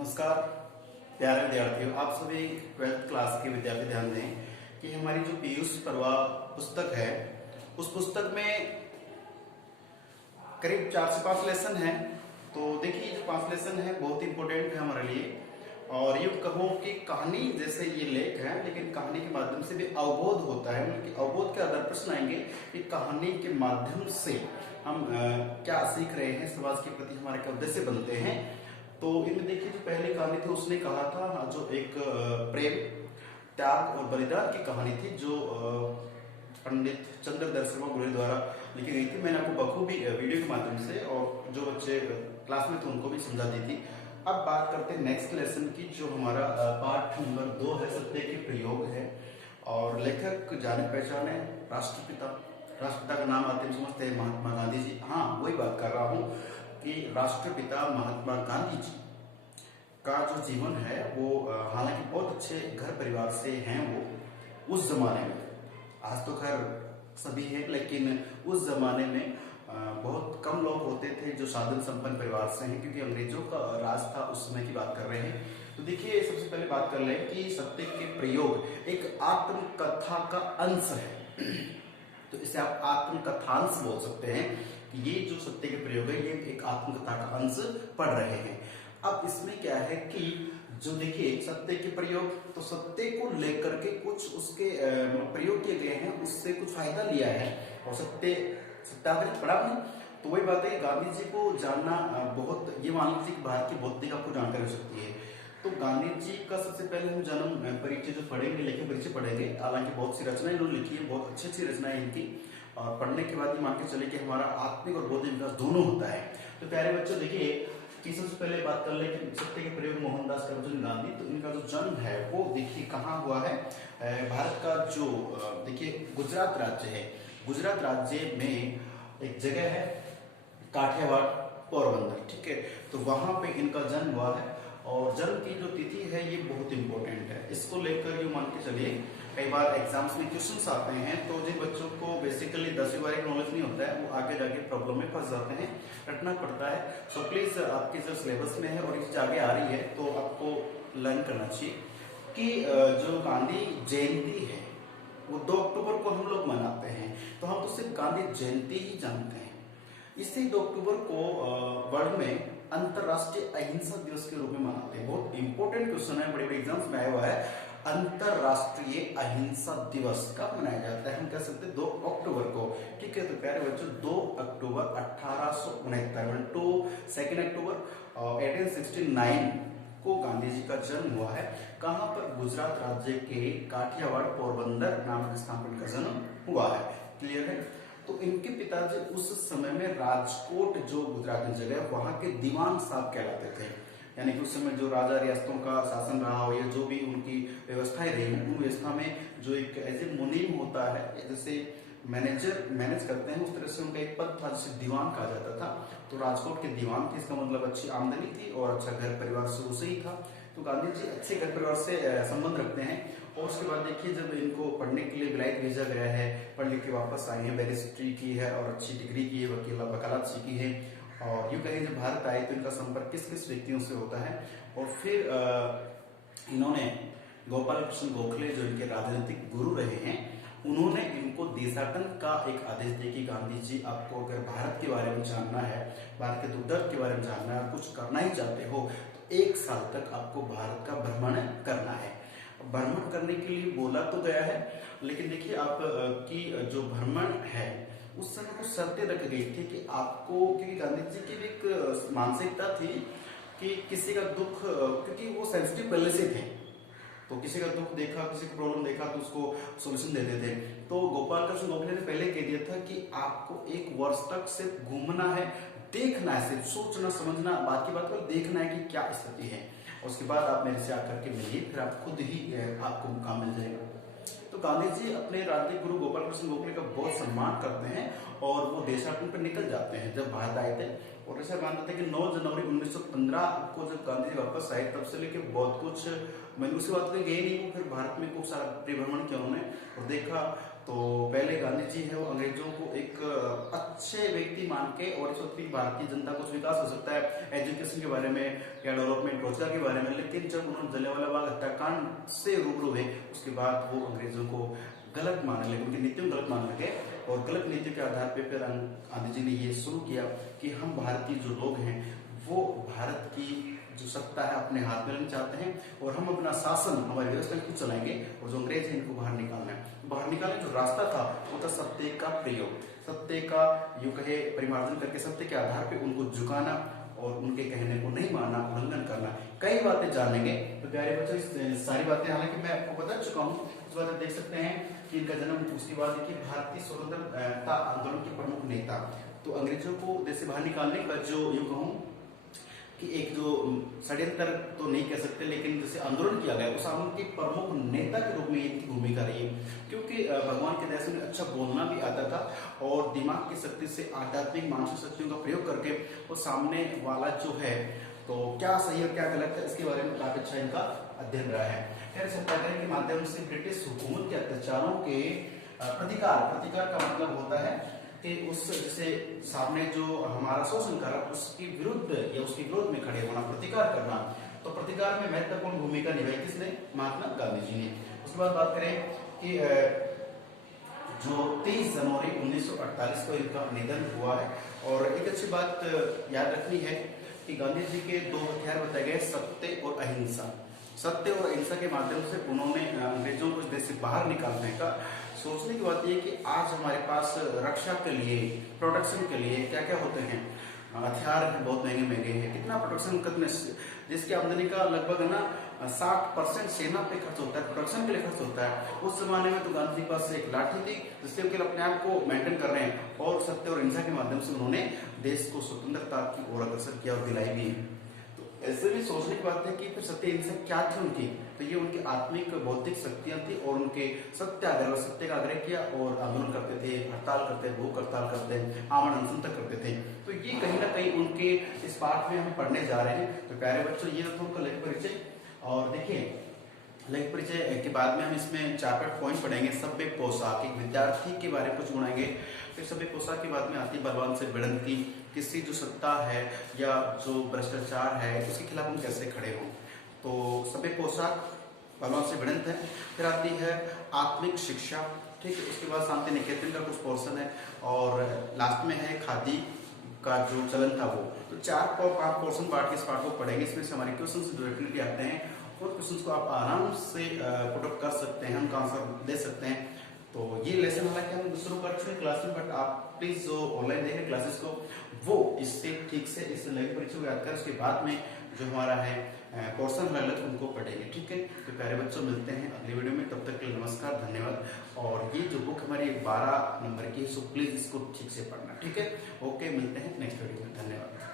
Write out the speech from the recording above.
नमस्कार प्यारे विद्यार्थियों, आप सभी 12th क्लास के विद्यार्थी ध्यान दें कि हमारी जो पीयूष पर्वा पुस्तक है उस पुस्तक में करीब 4 से 5 लेसन है। तो देखिए जो 5 लेसन है बहुत इंपॉर्टेंट है हमारे लिए। और यूँ कहूँ कि कहानी जैसे ये लेख है, लेकिन कहानी के माध्यम से भी अवबोध होता है। मतलब कि अवबोध के आधार प्रश्न आएंगे कि कहानी के माध्यम से हम क्या सीख रहे हैं, समाज के प्रति हमारे क्या उद्देश्य बनते हैं। तो इनमें देखिए जो पहली कहानी थी उसने कहा था जो एक प्रेम, त्याग और बलिदान की कहानी थी जो पंडित चंद्रधर शर्मा गुरुजी द्वारा लिखी गई थी। मैंने आपको बखूबी वीडियो के माध्यम से और जो बच्चे क्लास में थे उनको भी समझा दी थी। अब बात करते हैं नेक्स्ट लेसन की, जो हमारा पाठ नंबर 2 है, सत्य के प्रयोग है। और लेखक जाने पहचाने राष्ट्रपिता का नाम आते हैं समझते हैं महात्मा गांधी जी। हाँ, वही बात कर रहा हूँ कि राष्ट्रपिता महात्मा गांधी जी का जो जीवन है वो हालांकि बहुत अच्छे घर परिवार से हैं। वो उस जमाने में, आज तो खैर सभी हैं, लेकिन उस जमाने में बहुत कम लोग होते थे जो साधन संपन्न परिवार से हैं, क्योंकि अंग्रेजों का राज था उस समय की बात कर रहे हैं। तो देखिए सबसे पहले बात कर लें कि सत्य के प्रयोग एक आत्मकथा का अंश है। तो इसे आप आत्मकथांश बोल सकते हैं कि ये जो सत्य के प्रयोग है ये एक आत्मकथा का अंश पढ़ रहे हैं। अब इसमें क्या है कि जो देखिए सत्य के प्रयोग, तो सत्य को लेकर के कुछ उसके प्रयोग किए गए हैं, उससे कुछ फायदा लिया है और सत्याग्रह पढ़ा नहीं। तो वही बात है कि गांधी जी को जानना बहुत, ये मान लीजिए कि भारत की बौद्धिक आपको जानकारी हो सकती है। तो गांधी जी का सबसे पहले हम जन्म परिचय जो पढ़ेंगे, लेखक परिचय पढ़ेंगे। हालांकि बहुत सी रचनाएं इन्होंने लिखी है, बहुत अच्छी अच्छी रचनाएं इनकी। और पढ़ने के बाद ये मान के चले कि हमारा आत्मिक और बौद्धिक विकास दोनों होता है। तो प्यारे बच्चों देखिए कि सबसे पहले बात कर ले कि सत्य के प्रयोग मोहनदास करमचंद गांधी। तो इनका जो जन्म है वो देखिए कहाँ हुआ है। भारत का जो देखिए गुजरात राज्य है, गुजरात राज्य में एक जगह है काठियावाड़, पोरबंदर, ठीक है। तो वहां पे इनका जन्म हुआ है। और जन्म की जो तिथि है ये बहुत इंपॉर्टेंट है। इसको लेकर यूं मान के चलिए कई बार एग्जाम्स में क्वेश्चंस आते हैं, तो जिन बच्चों को बेसिकली 10वीं बार नॉलेज नहीं होता है वो आगे जाके प्रॉब्लम में फंस जाते हैं, रटना पड़ता है। सो प्लीज आपके जो सिलेबस में है और इस आगे आ रही है तो आपको लर्न करना चाहिए कि जो गांधी जयंती है वो 2 अक्टूबर को हम लोग मनाते हैं। तो हम तो सिर्फ गांधी जयंती ही जानते हैं। इसी 2 अक्टूबर को वर्ल्ड में अंतरराष्ट्रीय अहिंसा दिवस के रूप में मनाते हैं। बहुत इंपॉर्टेंट क्वेश्चन है, बड़े बड़े एग्जाम्स में आया हुआ है। अंतरराष्ट्रीय अहिंसा दिवस कब मनाया जाता है? हम कह सकते हैं 2 अक्टूबर को, ठीक है। तो प्यारे बच्चों 2 अक्टूबर 1869 टू 2 अक्टूबर 1869 को गांधी जी का जन्म हुआ है। कहां पर? गुजरात राज्य के काठियावाड़ पोरबंदर नामक स्थान पर इनका जन्म हुआ है। क्लियर है? तो इनके पिताजी उस समय में राजकोट जो गुजरात में जगह है वहां के दीवान साहब कहलाते थे। यानी कि उस समय जो राजा रियासतों का शासन रहा हो या जो भी उनकी व्यवस्थाएं रही हैं, उन व्यवस्था में जो एक एज ए मुनीम होता है, जैसे मैनेज करते हैं, उस तरह से उनका एक पद था जिसे दीवान कहा जाता था। तो राजकोट के दीवान थे, इसका मतलब अच्छी आमदनी थी और अच्छा घर परिवार शुरू से ही था। तो गांधी जी अच्छे घर परिवार से संबंध रखते हैं। और उसके बाद देखिए जब इनको पढ़ने के लिए विलायत भेजा गया है, पढ़ लिख के वापस आए हैं, बैरिस्ट्री की है और अच्छी डिग्री की है, वकालत सीखी है। और यूं कहें जब भारत आए तो इनका संपर्क किस किस व्यक्तियों से होता है। और फिर इन्होंने गोपाल कृष्ण गोखले जो इनके राजनीतिक गुरु रहे हैं, उन्होंने इनको देशाटन का एक आदेश दिया कि गांधी जी आपको अगर भारत के बारे में जानना है, भारत के दुर्दर्द के बारे में जानना है, कुछ करना ही चाहते हो तो 1 साल तक आपको भारत का भ्रमण करना है। भ्रमण करने के लिए बोला तो गया है, लेकिन देखिए आप की जो भ्रमण है उस समय कुछ शर्तें रख गई थी कि आपको, क्योंकि गांधी जी की भी एक मानसिकता थी कि किसी का दुख, क्योंकि वो सेंसिटिव पहले से थे, तो किसी का दुख देखा, किसी का प्रॉब्लम देखा तो उसको सोल्यूशन देते थे। तो गोपाल कृष्ण गोखले ने पहले कह दिया था कि आपको 1 वर्ष तक सिर्फ घूमना है, देखना है, सिर्फ सोचना समझना, बात की बात को देखना है कि क्या स्थिति है। उसके बाद आप मेरे से आकर के मिलिए, फिर आप खुद ही आपको काम मिल जाएगा। तो गांधी जी अपने राजनीतिक गुरु गोपाल कृष्ण गोखले का बहुत सम्मान करते हैं और वो देशाटन पर निकल जाते हैं जब भारत आए थे। और ऐसा मानते थे कि 9 जनवरी 1915 को जब गांधी जी वापस आए तब से लेके बहुत कुछ, मैंने उसके बाद तो गए नहीं, फिर भारत में खूब सारा परिभ्रमण किया उन्होंने और देखा तो पहले गांधी जी है वो अंग्रेजों को एक अच्छे व्यक्ति मान के और इस वक्त भारतीय जनता को विकास हो सकता है एजुकेशन के बारे में या डेवलपमेंट रोजगार के बारे में, लेकिन जब उन्होंने जलियांवाला बाग हत्याकांड से रूबरू हुए उसके बाद वो अंग्रेजों को गलत मानने लगे, उनकी नीतियों को गलत मानने लगे और गलत नीति के आधार पे फिर गांधी जी ने ये शुरू किया कि हम भारतीय जो लोग हैं वो भारत की जो सत्ता है अपने हाथ में लेना चाहते हैं और हम अपना शासन हमारी व्यवस्था खुद चलाएंगे और जो अंग्रेज है इनको बाहर निकालना है। बाहर निकालने जो रास्ता था वो था सत्य का प्रयोग, सत्य का यूं कहे परिमार्जन करके सत्य के आधार पे उनको झुकाना और उनके कहने को नहीं मानना, उल्लंघन करना। कई बातें जानेंगे तो प्यारे बच्चों सारी बातें हालांकि मैं आपको बता चुका हूँ, इस बात देख सकते हैं कि इनका जन्म उसके बाद कि भारतीय स्वतंत्रता आंदोलन के प्रमुख नेता, तो अंग्रेजों को देश से बाहर निकालने का जो यूं कहूँ कि एक जो षड्यंत्र तो नहीं कह सकते लेकिन जैसे आंदोलन किया गया उस आंदोलन के प्रमुख नेता के रूप में इनकी भूमिका रही है, क्योंकि भगवान के दया से उन्हें अच्छा बोलना भी आता था और दिमाग की शक्ति से आध्यात्मिक मानसिक शक्तियों का प्रयोग करके वो सामने वाला जो है तो क्या सही और क्या गलत है इसके बारे में काफी अच्छा इनका अध्ययन रहा है। खैर सत्याग्रह के माध्यम से ब्रिटिश हुकूमत के अत्याचारों के प्रतिकार का मतलब होता है कि उस जैसे सामने जो हमारा शोषण कर रहा उसके विरुद्ध या उसके विरोध में खड़े होना, प्रतिकार करना। तो प्रतिकार में महत्वपूर्ण भूमिका निभाई किसने? महात्मा गांधी जी ने। उसके बाद बात करें कि जो 23 जनवरी 1948 को इनका निधन हुआ है और एक अच्छी बात याद रखनी है कि गांधी जी के दो हथियार बताए गए, सत्य और अहिंसा। सत्य और अहिंसा के माध्यम से उन्होंने अंग्रेजों को इस देश से बाहर निकालने का सोचने की बात यह कि आज हमारे पास रक्षा के लिए प्रोटेक्शन के लिए क्या क्या होते हैं, हथियार बहुत महंगे महंगे हैं, कितना प्रोटेक्शन कितने जिसकी आमदनी का लगभग है ना 60% सेना पे खर्च होता है, प्रोटेक्शन के लिए खर्च होता है। उस जमाने में तो गांधी जी के पास एक लाठी थी जिससे उनके अपने आप को मेंटेन कर रहे हैं और सत्य और अहिंसा के माध्यम से उन्होंने देश को स्वतंत्रता की ओर अग्रसर किया और दिलाई भी है। ऐसे भी सोचने की बात है कि फिर सत्य अहिंसा क्या थी उनकी, तो ये उनकी आत्मिक बौद्धिक शक्तियां थी और उनके सत्याग्रह सत्य का आग्रह किया और आंदोलन करते थे, हड़ताल करते, भूख हड़ताल करते, आमरण अनशन तक करते थे। तो ये कहीं ना कहीं उनके इस पाठ में हम पढ़ने जा रहे हैं। तो प्यारे बच्चों ये तो उनका लेख परिचय, और देखिए लेख परिचय के बाद में हम इसमें 4-5 पॉइंट पढ़ेंगे। सभ्य पोशाक, एक विद्यार्थी के बारे में कुछ गुणाएंगे। फिर सभ्य पोशाक के बाद में आती है बलवान से भिड़ंती, किसी जो सत्ता है या जो भ्रष्टाचार है उसके खिलाफ हम कैसे खड़े हों। तो सभ्य पोशाक बलवान से भिड़ंत है। फिर आती है आत्मिक शिक्षा, ठीक है। उसके बाद शांति निकेतन का कुछ पोर्शन है और लास्ट में है खादी का जो चलन था वो। तो 4-5 पोर्शन बांट के इस पार्ट को पढ़ेंगे। इसमें से हमारे क्वेश्चन डायरेक्टली आते हैं और क्वेश्चन को आप आराम से पुट अप कर सकते हैं, हम आंसर दे सकते हैं। तो ये लेसन हालांकि हम शुरू कर चुके हैं क्लास में, बट आप प्लीज जो ऑनलाइन देखें क्लासेस को वो इससे ठीक से इस लेख परीक्षा को याद कर उसके बाद में जो हमारा है पोर्शन अलग उनको पढ़ेंगे, ठीक है। तो प्यारे बच्चों मिलते हैं अगली वीडियो में, तब तक के लिए नमस्कार, धन्यवाद। और ये जो बुक हमारी 12 नंबर की, सो प्लीज इसको ठीक से पढ़ना, ठीक है। ओके, मिलते हैं नेक्स्ट वीडियो में, धन्यवाद।